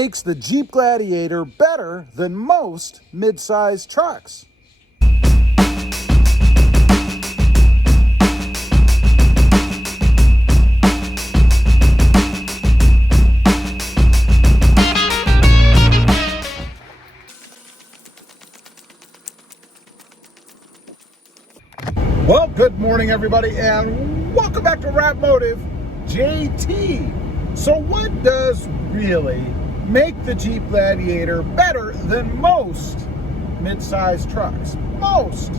makes the Jeep Gladiator better than most mid-sized trucks? Well, good morning, everybody, and welcome back to Rapmotive JT. So what does really make the Jeep Gladiator better than most mid-sized trucks? Most.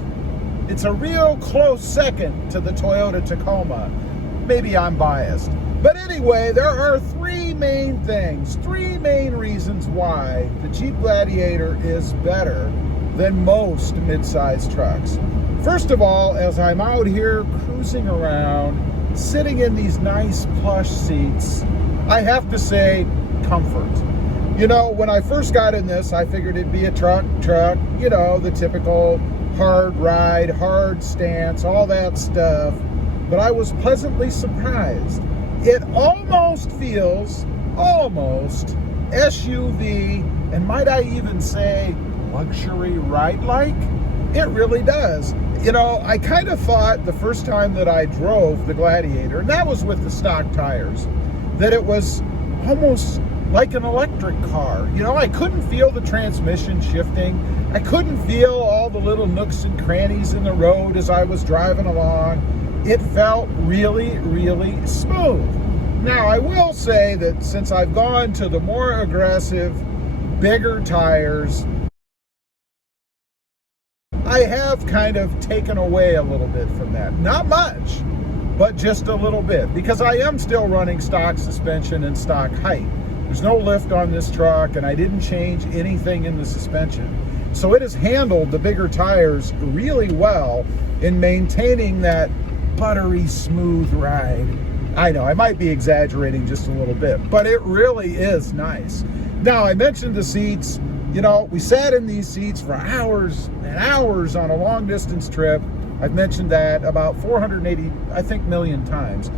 It's a real close second to the Toyota Tacoma. Maybe I'm biased. But anyway, there are three main reasons why the Jeep Gladiator is better than most mid-sized trucks. First of all, as I'm out here cruising around, sitting in these nice plush seats, I have to say, comfort. You know, when I first got in this, I figured it'd be a truck, you know, the typical hard ride, hard stance, all that stuff. But I was pleasantly surprised. It almost feels, SUV, and might I even say, luxury ride-like? It really does. You know, I kind of thought the first time that I drove the Gladiator, and that was with the stock tires, that it was almost like an electric car. You know, I couldn't feel the transmission shifting. I couldn't feel all the little nooks and crannies in the road as I was driving along. It felt really, really smooth. Now, I will say that since I've gone to the more aggressive, bigger tires, I have kind of taken away a little bit from that. Not much, but just a little bit, because I am still running stock suspension and stock height. There's no lift on this truck, and I didn't change anything in the suspension. So it has handled the bigger tires really well in maintaining that buttery smooth ride. I know, I might be exaggerating just a little bit, but it really is nice. Now, I mentioned the seats. You know, we sat in these seats for hours and hours on a long distance trip. I've mentioned that about 480, I think, million times.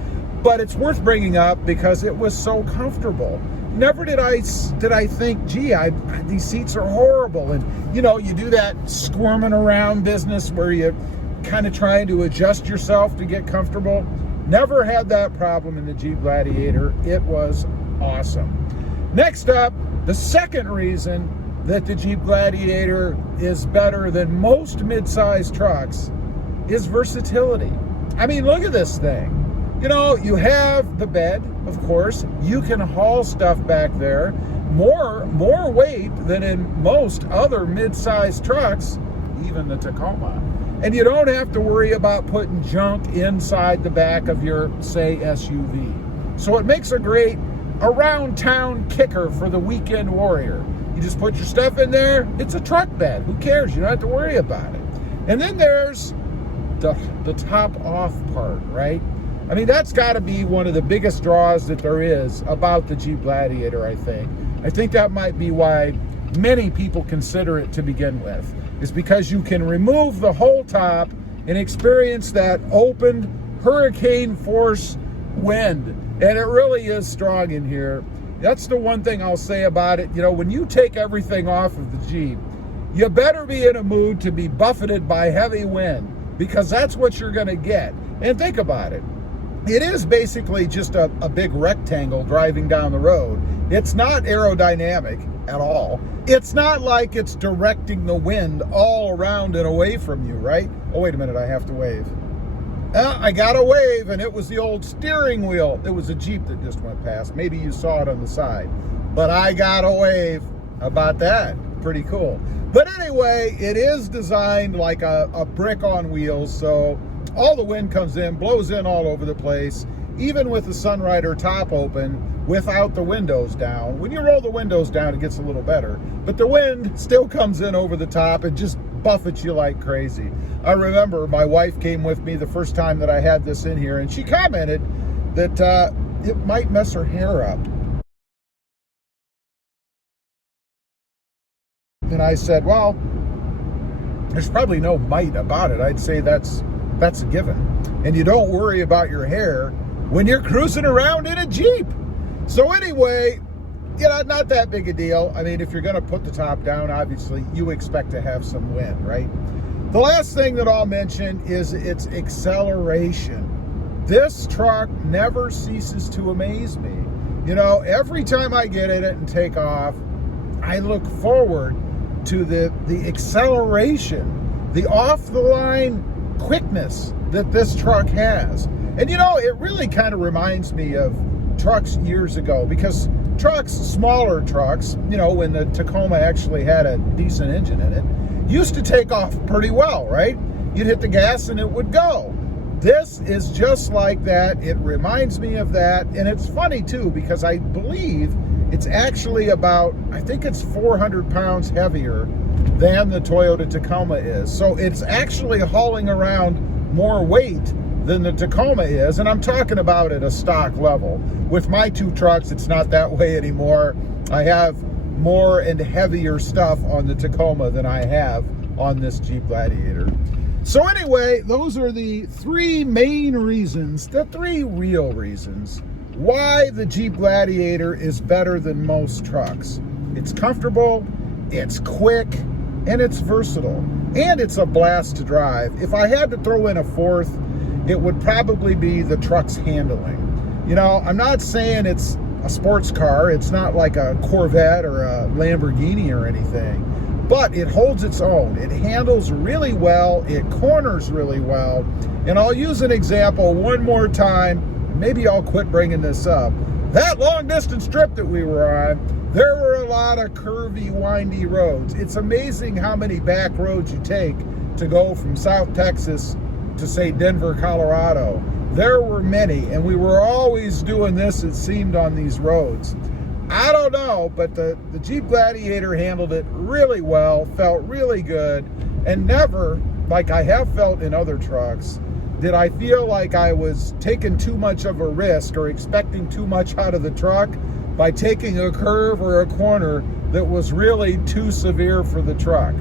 But it's worth bringing up because it was so comfortable. Never did I think, gee, these seats are horrible. And, you know, you do that squirming around business where you kind of trying to adjust yourself to get comfortable. Never had that problem in the Jeep Gladiator. It was awesome. Next up, the second reason that the Jeep Gladiator is better than most mid-sized trucks is versatility. I mean, look at this thing. You know, you have the bed, of course. You can haul stuff back there. More weight than in most other mid-sized trucks, even the Tacoma. And you don't have to worry about putting junk inside the back of your, say, SUV. So it makes a great around-town kicker for the weekend warrior. You just put your stuff in there. It's a truck bed. Who cares? You don't have to worry about it. And then there's the top off part, right? I mean, that's got to be one of the biggest draws that there is about the Jeep Gladiator, I think. I think that might be why many people consider it to begin with, is because you can remove the whole top and experience that open hurricane force wind. And it really is strong in here. That's the one thing I'll say about it. You know, when you take everything off of the Jeep, you better be in a mood to be buffeted by heavy wind, because that's what you're going to get. And think about it. It is basically just a big rectangle driving down the road. It's not aerodynamic at all. It's not like it's directing the wind all around and away from you, right? Oh, wait a minute, I have to wave. I got a wave, and it was the old steering wheel. It was a Jeep that just went past. Maybe you saw it on the side. But I got a wave. How about that? Pretty cool. But anyway, it is designed like a brick on wheels, so all the wind comes in, blows in all over the place, even with the Sunrider top open, without the windows down. When you roll the windows down, it gets a little better. But the wind still comes in over the top and just buffets you like crazy. I remember my wife came with me the first time that I had this in here, and she commented that it might mess her hair up. And I said, well, there's probably no might about it. I'd say that's a given. And you don't worry about your hair when you're cruising around in a Jeep. So anyway, you know, not that big a deal. I mean, if you're going to put the top down, obviously, you expect to have some wind, right? The last thing that I'll mention is its acceleration. This truck never ceases to amaze me. You know, every time I get in it and take off, I look forward to the acceleration, the off-the-line quickness that this truck has. And you know, it really kind of reminds me of trucks years ago, because trucks, smaller trucks, you know, when the Tacoma actually had a decent engine in it, used to take off pretty well, right? You'd hit the gas and it would go. This is just like that. It reminds me of that. And it's funny too, because I believe it's actually about, I think it's 400 pounds heavier than the Toyota Tacoma is. So it's actually hauling around more weight than the Tacoma is. And I'm talking about at a stock level. With my two trucks, it's not that way anymore. I have more and heavier stuff on the Tacoma than I have on this Jeep Gladiator. So anyway, those are the three main reasons, the three real reasons why the Jeep Gladiator is better than most trucks. It's comfortable, it's quick, and it's versatile. And it's a blast to drive. If I had to throw in a fourth, it would probably be the truck's handling. You know, I'm not saying it's a sports car. It's not like a Corvette or a Lamborghini or anything. But it holds its own. It handles really well. It corners really well. And I'll use an example one more time. Maybe I'll quit bringing this up. That long distance trip that we were on, there were a lot of curvy, windy roads. It's amazing how many back roads you take to go from South Texas to, say, Denver, Colorado. There were many, and we were always doing this, it seemed, on these roads. I don't know, but the Jeep Gladiator handled it really well, felt really good, and never, like I have felt in other trucks, did I feel like I was taking too much of a risk or expecting too much out of the truck by taking a curve or a corner that was really too severe for the truck.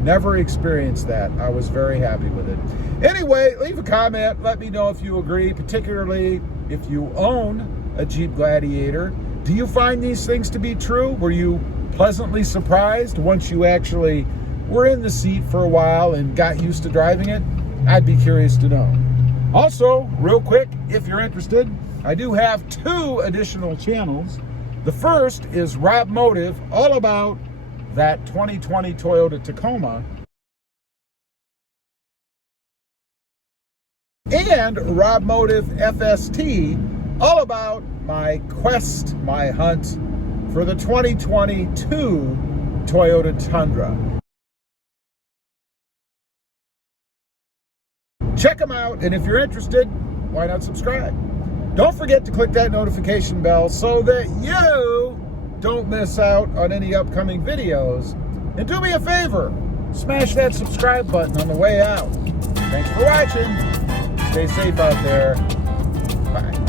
Never experienced that. I was very happy with it. Anyway, leave a comment. Let me know if you agree, particularly if you own a Jeep Gladiator. Do you find these things to be true? Were you pleasantly surprised once you actually were in the seat for a while and got used to driving it? I'd be curious to know. Also, real quick, if you're interested, I do have 2 additional channels. The first is Rob Motive, all about that 2020 Toyota Tacoma. And Rob Motive FST, all about my quest, my hunt for the 2022 Toyota Tundra. Check them out, and if you're interested, why not subscribe? Don't forget to click that notification bell so that you don't miss out on any upcoming videos. And do me a favor, smash that subscribe button on the way out. Thanks for watching. Stay safe out there. Bye.